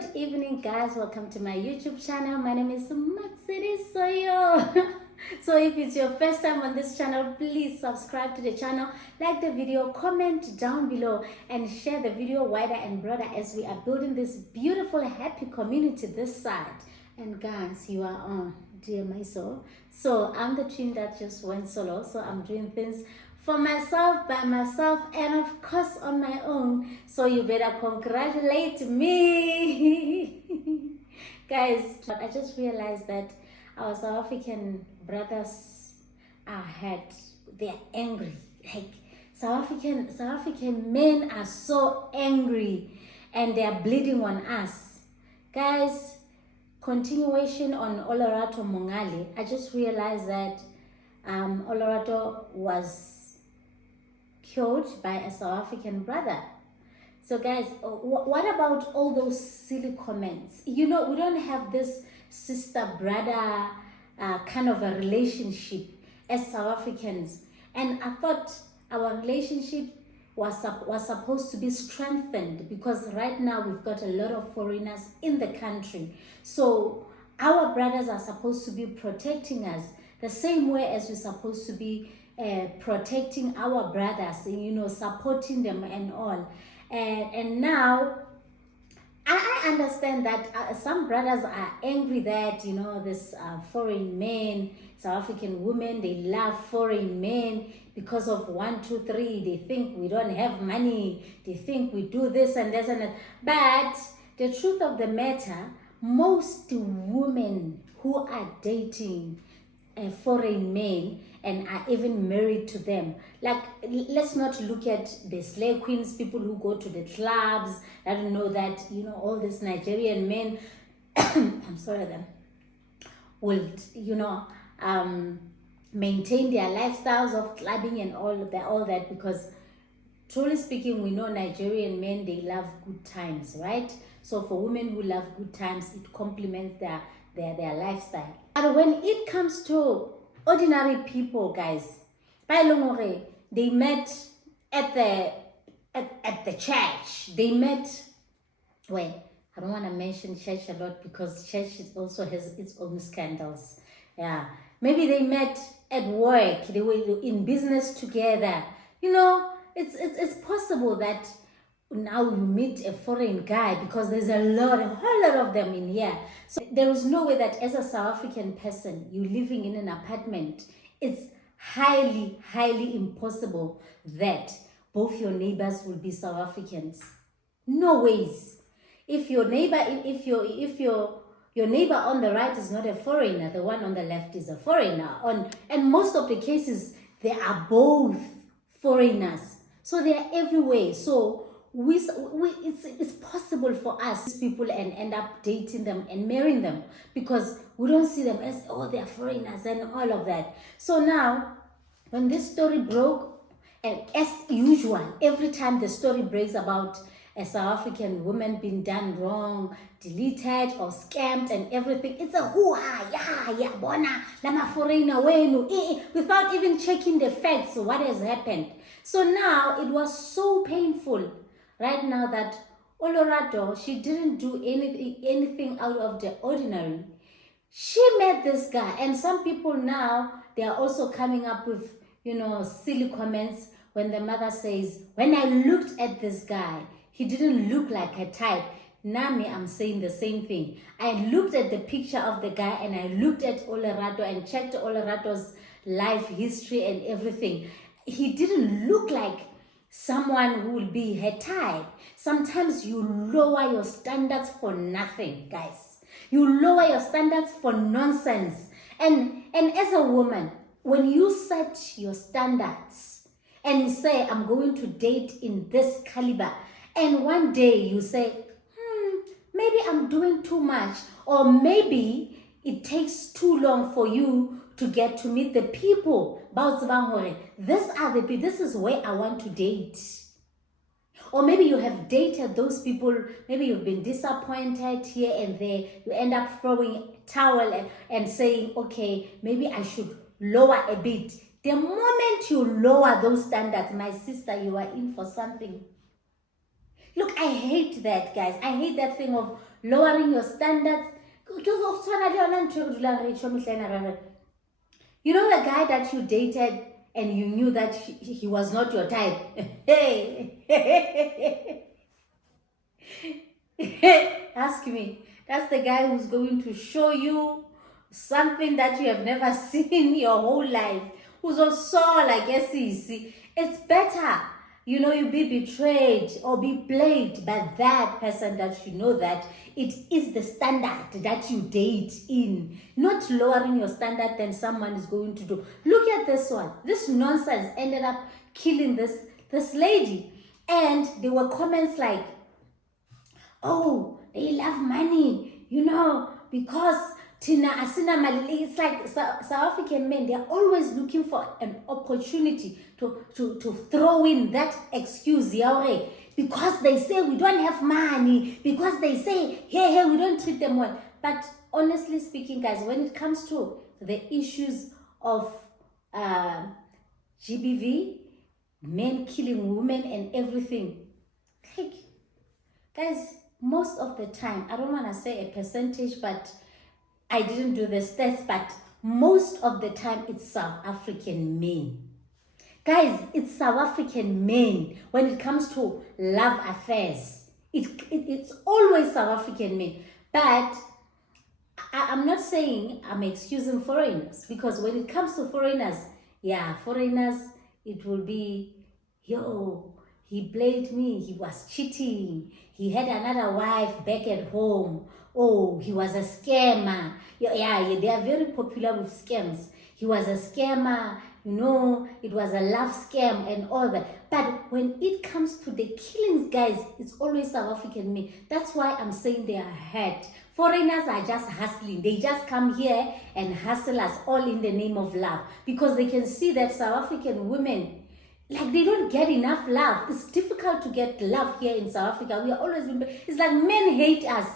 Good evening, guys. Welcome to my YouTube channel. My name is Matsiri Soyo. So if it's your first time on this channel, please subscribe to the channel, like the video, comment down below, and share the video wider and broader as we are building this beautiful, happy community this side. And guys, you are on Dear My Soul. So I'm the twin that just went solo. So I'm doing things for myself, by myself, and of course on my own. So you better congratulate me. Guys, I just realized that our South African brothers are hurt. They're angry. Like South African men are so angry and they are bleeding on us. Guys, continuation on Olorato Mongale. I just realized that Olorato was killed by a South African brother. So guys, what about all those silly comments? You know, we don't have this sister-brother kind of a relationship as South Africans. And I thought our relationship was supposed to be strengthened because right now we've got a lot of foreigners in the country. So our brothers are supposed to be protecting us the same way as we're supposed to be protecting our brothers, you know, supporting them and all. And now I understand that some brothers are angry that, you know, this foreign men, South African women, they love foreign men because of 1, 2, 3. They think we don't have money. They think we do this and this and that. But the truth of the matter, most women who are dating foreign men and are even married to them, like, let's not look at the slave queens, people who go to the clubs. I don't know that, you know, all these Nigerian men I'm sorry, them will, you know, maintain their lifestyles of clubbing and all that, because truly speaking, we know Nigerian men, they love good times, right? So for women who love good times, it complements their lifestyle. And when it comes to ordinary people, guys, they met at the church. They met where, I don't want to mention church a lot because church also has its own scandals. Yeah, maybe they met at work. They were in business together. You know, it's possible that now you meet a foreign guy because there's a whole lot of them in here. So there is no way that as a South African person, you living in an apartment, it's highly impossible that both your neighbors will be South Africans. No ways. If your neighbor, if your neighbor on the right is not a foreigner, the one on the left is a foreigner. And most of the cases, they are both foreigners. So they are everywhere. So it's possible for us people and end up dating them and marrying them because we don't see them as, oh, they're foreigners and all of that. So now when this story broke, and as usual, every time the story breaks about a South African woman being done wrong, deleted or scammed and everything, it's a hoo-ha, yeah, bona, lama foreigner wenu, without even checking the facts, what has happened. So now it was so painful right now that Olorato, she didn't do anything out of the ordinary. She met this guy, and some people now, they are also coming up with, you know, silly comments when the mother says, when I looked at this guy, he didn't look like a type. Nami, I'm saying the same thing. I looked at the picture of the guy and I looked at Olorato and checked Olorato's life history and everything. He didn't look like someone who will be her type. Sometimes you lower your standards for nothing, guys. You lower your standards for nonsense. And as a woman, when you set your standards and you say, I'm going to date in this caliber, and one day you say, maybe I'm doing too much, or maybe it takes too long for you to get to meet the people. This is where I want to date. Or maybe you have dated those people, maybe you've been disappointed here and there, you end up throwing towel and saying, okay, maybe I should lower a bit. The moment you lower those standards, my sister, you are in for something. Look, I hate that, guys. I hate that thing of lowering your standards. You know the guy that you dated and you knew that he was not your type. Hey, ask me. That's the guy who's going to show you something that you have never seen your whole life. Who's also like SEC. It's better, you know, you be betrayed or be played by that person that you know that it is the standard that you date in. Not lowering your standard than someone is going to do. Look at this one. This nonsense ended up killing this lady. And there were comments like, oh, they love money, you know, because Tina Asina Malili, it's like South African men, they're always looking for an opportunity to throw in that excuse, Yahweh, because they say we don't have money, because they say, hey, we don't treat them well. But honestly speaking, guys, when it comes to the issues of GBV, men killing women and everything, like, guys, most of the time, I don't want to say a percentage, but I didn't do the stats, but most of the time it's South African men. Guys, it's South African men when it comes to love affairs. It's always South African men. But I'm not saying I'm excusing foreigners, because when it comes to foreigners, yeah, foreigners, it will be, yo, he played me, he was cheating, he had another wife back at home, oh, he was a scammer. Yeah, they are very popular with scams. He was a scammer, you know, it was a love scam and all that. But when it comes to the killings, guys, it's always South African men. That's why I'm saying they are hurt. Foreigners are just hustling. They just come here and hustle us all in the name of love, because they can see that South African women, like, they don't get enough love. It's difficult to get love here in South Africa. We are always, it's like men hate us.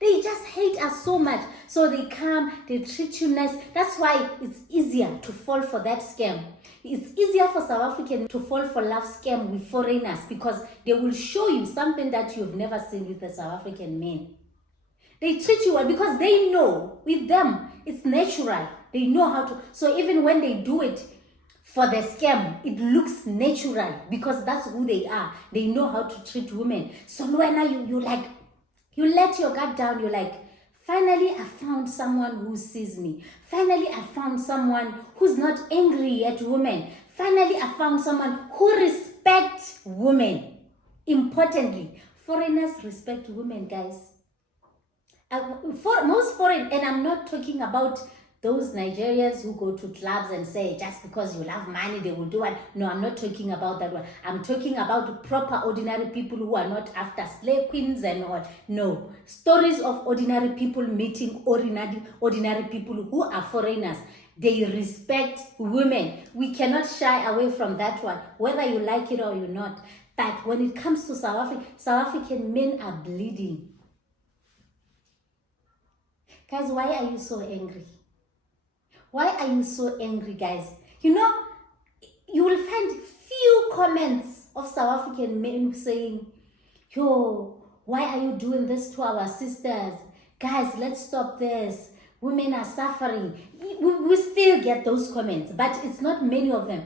They just hate us so much. So they come, they treat you nice. That's why it's easier to fall for that scam. It's easier for South Africans to fall for love scam with foreigners, because they will show you something that you've never seen with the South African men. They treat you well because they know with them it's natural. They know how to. So even when they do it for the scam, it looks natural because that's who they are. They know how to treat women. So when you like, you let your guard down, you're like, finally I found someone who sees me. Finally I found someone who's not angry at women. Finally I found someone who respects women. Importantly, foreigners respect women, guys. For most foreign, and I'm not talking about those Nigerians who go to clubs and say, just because you love money, they will do it. No, I'm not talking about that one. I'm talking about proper ordinary people who are not after slave queens and all. No. Stories of ordinary people meeting ordinary people who are foreigners. They respect women. We cannot shy away from that one, whether you like it or you're not. But when it comes to South Africa, South African men are bleeding. Guys, why are you so angry? Why are you so angry, guys? You know, you will find few comments of South African men saying, yo, why are you doing this to our sisters? Guys, let's stop this. Women are suffering. We still get those comments, but it's not many of them.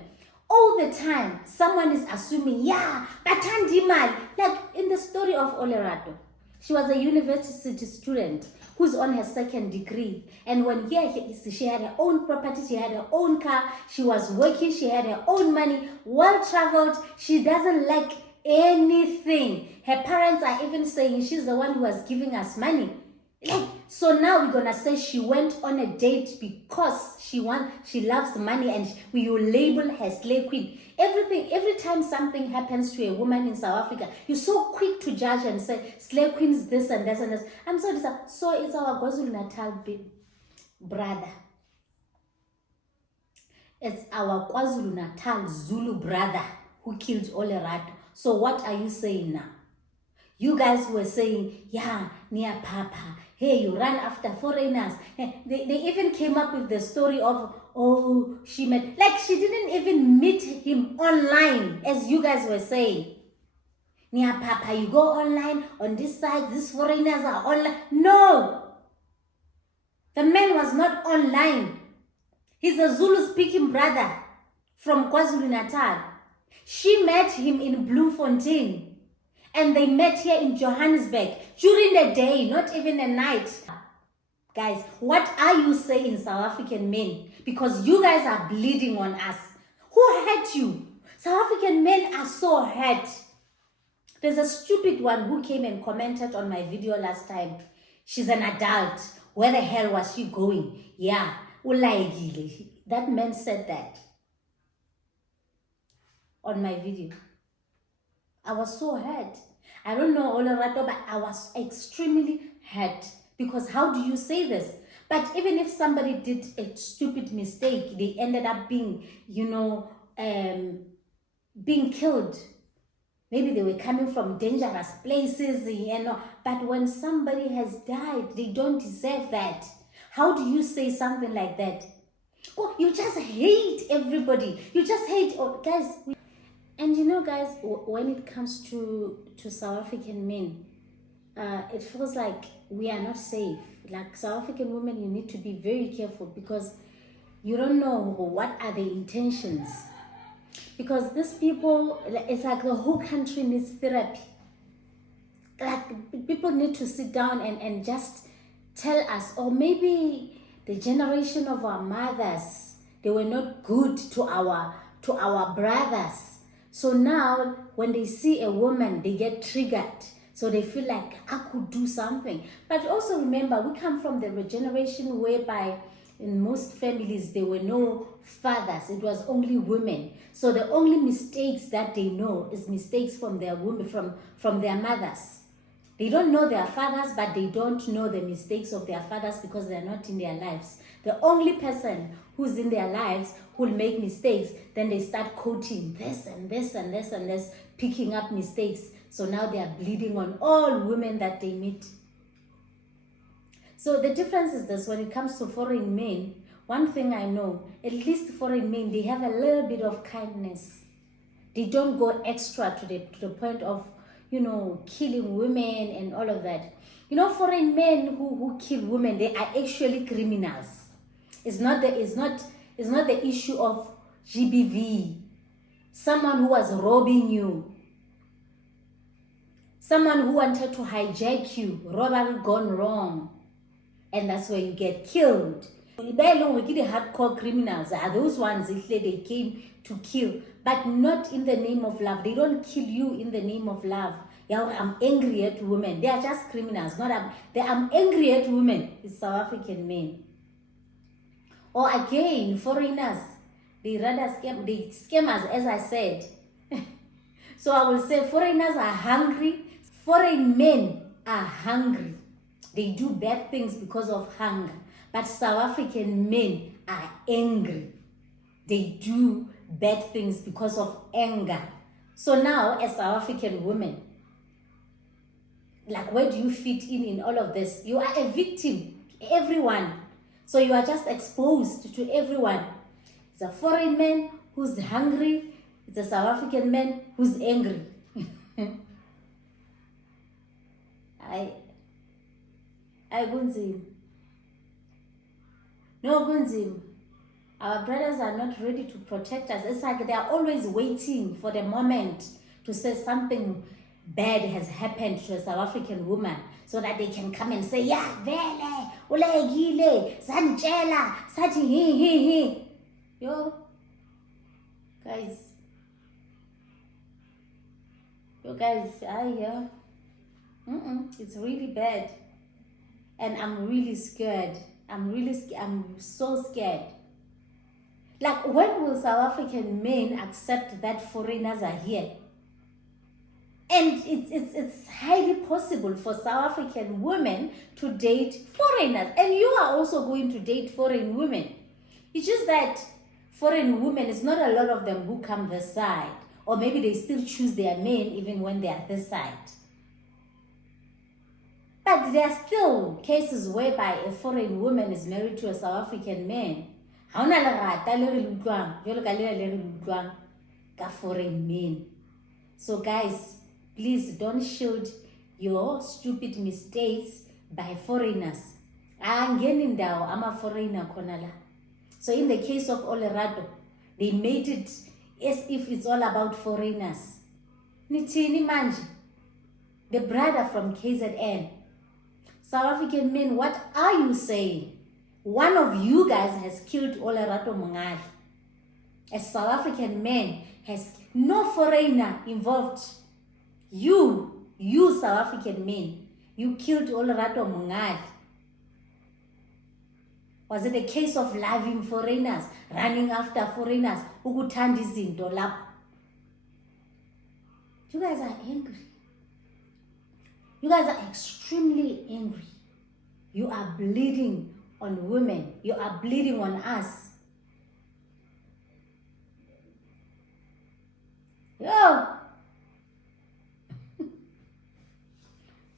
All the time, someone is assuming, yeah, but Tandimal, like in the story of Olorato, she was a university student who's on her second degree. And when she had her own property, she had her own car, she was working, she had her own money, well-traveled, she doesn't lack anything. Her parents are even saying she's the one who was giving us money. So now we're gonna say she went on a date because she loves money, and we will label her slave queen. Every time something happens to a woman in South Africa, you're so quick to judge and say slave queens this and this and this. I'm sorry, so it's our KwaZulu-Natal brother. It's our KwaZulu-Natal Zulu brother who killed Olorato. So what are you saying now? You guys were saying, yeah, near Papa, hey, you run after foreigners. They even came up with the story of, oh, she met, like she didn't even meet him online, as you guys were saying. Papa, you go online on this side, these foreigners are online. No! The man was not online. He's a Zulu-speaking brother from KwaZulu-Natal. She met him in Bloemfontein. And they met here in Johannesburg during the day, not even at night. Guys, what are you saying, South African men? Because you guys are bleeding on us. Who hurt you? South African men are so hurt. There's a stupid one who came and commented on my video last time. She's an adult. Where the hell was she going? Yeah, that man said that on my video. I was so hurt. I don't know Olorato, but I was extremely hurt. Because how do you say this? But even if somebody did a stupid mistake, they ended up being, being killed. Maybe they were coming from dangerous places, But when somebody has died, they don't deserve that. How do you say something like that? Oh, you just hate everybody. You just hate, guys. And guys, when it comes to South African men, it feels like we are not safe. Like South African women, you need to be very careful because you don't know what are the intentions. Because these people, it's like the whole country needs therapy. Like people need to sit down and just tell us, or maybe the generation of our mothers, they were not good to our brothers. So now when they see a woman, they get triggered. So they feel like I could do something. But also remember, we come from the generation whereby in most families, there were no fathers. It was only women. So the only mistakes that they know is mistakes from their women, from their mothers. They don't know their fathers, but they don't know the mistakes of their fathers because they're not in their lives. The only person who's in their lives who'll make mistakes, then they start quoting this and this and this and this, picking up mistakes. So now they are bleeding on all women that they meet. So the difference is this: when it comes to foreign men, one thing I know, at least foreign men, they have a little bit of kindness. They don't go extra to the point of, killing women and all of that. Foreign men who kill women, they are actually criminals. It's not the issue of GBV. Someone who was robbing you. Someone who wanted to hijack you. Robbery gone wrong. And that's where you get killed. The hardcore criminals are those ones they came to kill, but not in the name of love. They don't kill you in the name of love. Yeah, I'm angry at women. They are just criminals. I'm angry at women. It's South African men. Or again, foreigners. They rather scam. They scam us, as I said. So I will say foreigners are hungry. Foreign men are hungry. They do bad things because of hunger. But South African men are angry. They do bad things because of anger. So now, as South African women, like, where do you fit in all of this? You are a victim, everyone. So you are just exposed to everyone. It's a foreign man who's hungry. It's a South African man who's angry. I Gunzim. No, Gunzim. Our brothers are not ready to protect us. It's like they are always waiting for the moment to say something bad has happened to a South African woman so that they can come and say, yeah, vele, ulegile, sanjela, sati he. Yo, guys, it's really bad. And I'm really scared. I'm so scared. Like, when will South African men accept that foreigners are here? And it's highly possible for South African women to date foreigners. And you are also going to date foreign women. It's just that foreign women, it's not a lot of them who come this side. Or maybe they still choose their men even when they are this side. But there are still cases whereby a foreign woman is married to a South African man. Foreign men. So guys, Please don't shield your stupid mistakes by foreigners. I'm a foreigner khona. So in the case of Olorato, they made it as if it's all about foreigners. Nitini manje, the brother from KZN. South African men, what are you saying? One of you guys has killed Olorato Mongale. A South African man has no foreigner involved. You South African men, you killed Olorato Mongale. Was it a case of loving foreigners, running after foreigners? Ukuthanda izinto lapho? You guys are angry. You guys are extremely angry. You are bleeding on women. You are bleeding on us. Yo!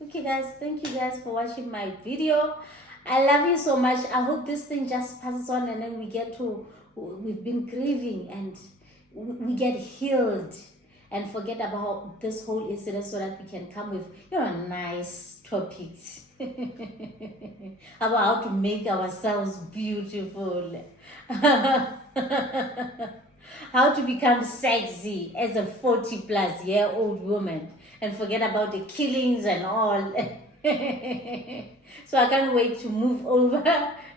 Okay guys, thank you guys for watching my video. I love you so much. I hope this thing just passes on and then we've been grieving and we get healed and forget about this whole incident so that we can come with, nice topics about how to make ourselves beautiful. How to become sexy as a 40-plus-year-old woman and forget about the killings and all. So I can't wait to move over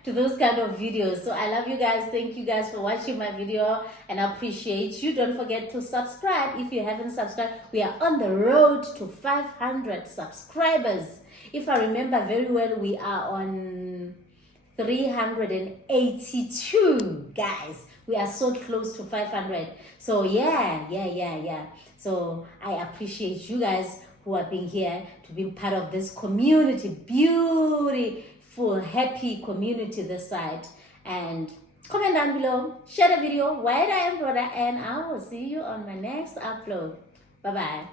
to those kind of videos. So I love you guys. Thank you guys for watching my video and I appreciate you. Don't forget to subscribe if you haven't subscribed. We are on the road to 500 subscribers. If I remember very well, we are on 382 guys. We are so close to 500. So yeah. So I appreciate you guys who are being here to be part of this community, beautiful, happy community this side. And comment down below, share the video, why I am brother, and I will see you on my next upload. Bye bye.